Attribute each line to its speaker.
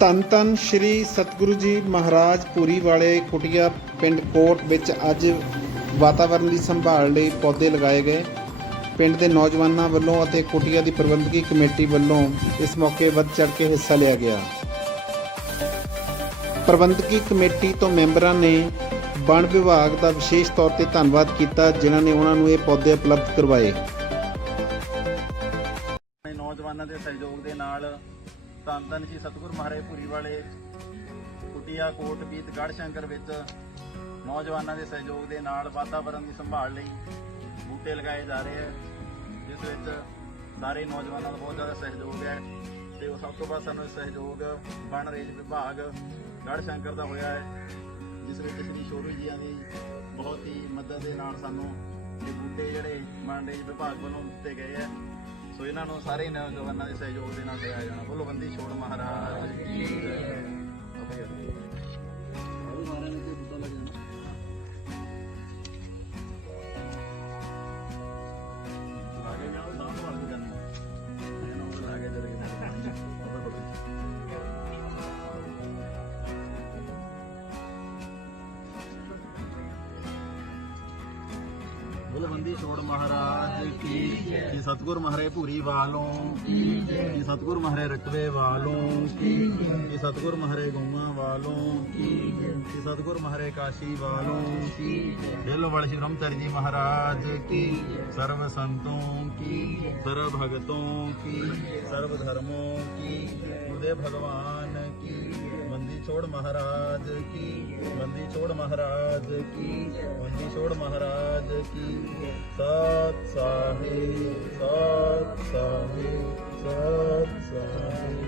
Speaker 1: ਧੰਨ ਧੰਨ ਸ਼੍ਰੀ ਸਤਿਗੁਰੂ ਜੀ ਮਹਾਰਾਜ ਪੂਰੀ ਵਾਲੇ ਕੁਟੀਆ ਪਿੰਡ ਕੋਟ ਵਿੱਚ ਅੱਜ ਵਾਤਾਵਰਣ ਦੀ ਸੰਭਾਲ ਲਈ ਪੌਦੇ ਲਗਾਏ ਗਏ। ਪਿੰਡ ਦੇ ਨੌਜਵਾਨਾਂ ਵੱਲੋਂ ਅਤੇ ਕੁਟੀਆ ਦੀ ਪ੍ਰਬੰਧਕੀ ਕਮੇਟੀ ਵੱਲੋਂ ਇਸ ਮੌਕੇ ਵੱਧ ਚੜ੍ਹ ਕੇ ਹਿੱਸਾ ਲਿਆ ਗਿਆ। ਪ੍ਰਬੰਧਕੀ ਕਮੇਟੀ ਤੋਂ ਮੈਂਬਰਾਂ ਨੇ ਵਣ ਵਿਭਾਗ ਦਾ ਵਿਸ਼ੇਸ਼ ਤੌਰ ਤੇ ਧੰਨਵਾਦ ਕੀਤਾ, ਜਿਨ੍ਹਾਂ ਨੇ ਉਹਨਾਂ ਨੂੰ ਇਹ ਪੌਦੇ ਉਪਲਬਧ ਕਰਵਾਏ।
Speaker 2: ਨੌਜਵਾਨਾਂ ਦੇ ਸਹਿਯੋਗ ਦੇ ਨਾਲ ਧੰਨ ਧੰਨ ਜੀ ਸਤਿਗੁਰ ਮਹਾਰਾਜ ਪੁਰੀ ਵਾਲੇ ਕੁਟੀਆ ਕੋਟ ਬੀਤ ਗੜ੍ਹ ਸ਼ੰਕਰ ਵਿੱਚ ਨੌਜਵਾਨਾਂ ਦੇ ਸਹਿਯੋਗ ਦੇ ਨਾਲ ਵਾਤਾਵਰਣ ਦੀ ਸੰਭਾਲ ਲਈ ਬੂਟੇ ਲਗਾਏ ਜਾ ਰਹੇ ਹੈ, ਜਿਸ ਵਿੱਚ ਸਾਰੇ ਨੌਜਵਾਨਾਂ ਦਾ ਬਹੁਤ ਜ਼ਿਆਦਾ ਸਹਿਯੋਗ ਹੈ ਤੇ ਉਹ ਸਭ ਤੋਂ ਵੱਧ ਸਾਨੂੰ ਇਹ ਸਹਿਯੋਗ ਵਣ ਰੇਂਜ ਵਿਭਾਗ ਗੜ੍ਹ ਸ਼ੰਕਰ ਦਾ ਹੋਇਆ ਹੈ, ਜਿਸ ਵਿੱਚ ਸ੍ਰੀ ਸ਼ੋਰੂ ਜੀਆਂ ਦੀ ਬਹੁਤ ਹੀ ਮਦਦ ਦੇ ਨਾਲ ਸਾਨੂੰ ਇਹ ਬੂਟੇ ਜਿਹੜੇ ਵਣ ਰੇਂਜ ਵਿਭਾਗ ਵੱਲੋਂ ਦਿੱਤੇ ਗਏ ਹੈ। ਸੋ ਇਹਨਾਂ ਨੂੰ ਸਾਰੇ ਨੌਜਵਾਨਾਂ ਦੇ ਸਹਿਯੋਗ ਦੇ ਨਾਲ ਲਿਆ ਜਾਣਾ। ਬੋਲੋ ਬੰਦੀ ਛੋੜ ਮਹਾਰਾਜ। ਬੁਲਵੰਦੀ ਛੋੜ ਮਹਾਰਾਜ ਕੀ ਜੀ ਸਤਗੁਰ ਮਹਾਰੇ ਭੂਰੀ ਵਾਲੋਂ ਕੀ ਜੀ ਸਤਗੁਰ ਮਹਾਰੇ ਰਤਵੇ ਵਾਲੋਂ ਕੀ ਜੀ ਸਤਗੁਰ ਮਹਾਰੇ ਗਊਆਂ ਵਾਲੋਂ ਕੀ ਜੀ ਸਤਗੁਰ ਮਹਾਰੇ ਕਾਸ਼ੀ ਵਾਲੋਂ ਕੀ ਦਿਲ ਵੜ ਸ਼੍ਰੀ ਬ੍ਰਹਮਚਾਰੀ ਜੀ ਮਹਾਰਾਜ ਕੀ ਸਰਵ ਸੰਤੋਂ ਕੀ ਸਰਵ ਭਗਤੋਂ ਕੀ ਸਰਵ ਧਰਮੋਂ ਕੀ ਗੁਰਦੇਵ ਭਗਵਾਨ ਕੀ ਬੰਦੀ ਛੋੜ ਮਹਾਰਾਜ ਕੀ ਬੰਦੀ ਛੋੜ ਮਹਾਰਾਜ ਕੀ ਬੰਦੀ ਛੋੜ ਮਹਾਰਾਜ ਕੀ ਸਤ ਸਾਹਿਬ ਸਤ ਸਾਹਿਬ ਸਤ ਸਾਹਿਬ।